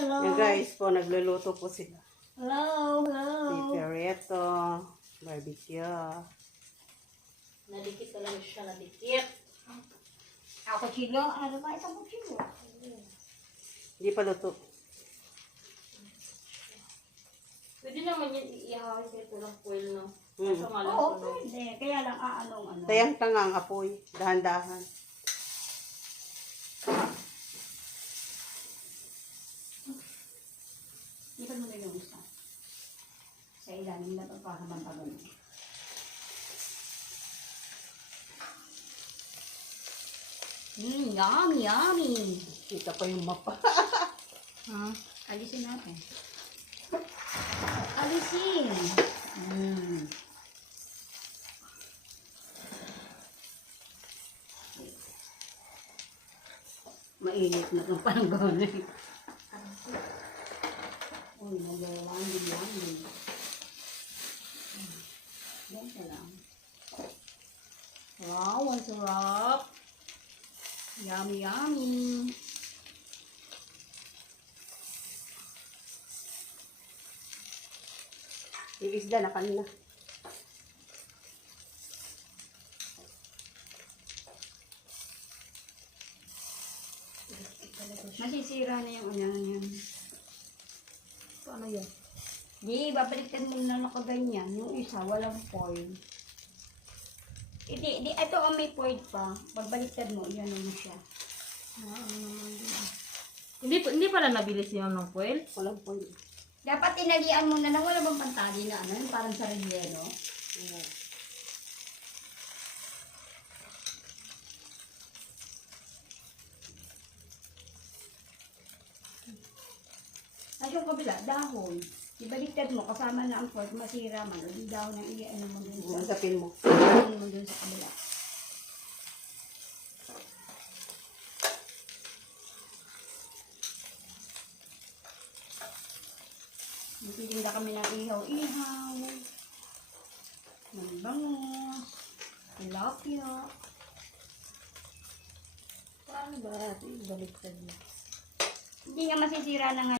hello. Yan guys po, nagluluto po sila. Hello, hello. Pipereto, barbecue. Nadikit talaga siya, nadikit. Ako chilo. Ano ba itong chilo? Hindi pa luto. Pwede naman yan iihawin sa ito ng foil, no? Mm. Kaso nga lang Oo, tuloy. pwede. Kaya lang ano. Tayang tanga ang apoy. Dahan-dahan. Hindi pa naman yung isa. Sa ilalim na para mampagal. Yummy, yummy. Kita pa yung mapa. Ha? Alisin natin. Alisin. Mainit na itong panahon. Uy, naglalangin. Yan ka lang. Wow, ang sarap. Yummy, yummy. Yung isda na kanina. Masisira na yung yan. Paano yun? Di, babalikan mo na nakaganyan. Yung isa, walang foil. Di, ito ang may foil pa. Pagbaliktad mo, yan mo siya. Hindi pala nabilis yun ng foil? Walang foil. Dapat inalian mo na lang, wala bang pantali na ano, parang sa relleno. Tapos yung kabila, dahon. Ibaliktad mo, kasama na ang foil, masira man. O di dahon ang iyan mo dun sa, Usapin mo. iyan mo dun sa kabila. Magtitinda kami ng ihaw-ihaw. Ng bangus. Tilapia. Paano ba? Baliktad mo. Hindi nga masisira na nga.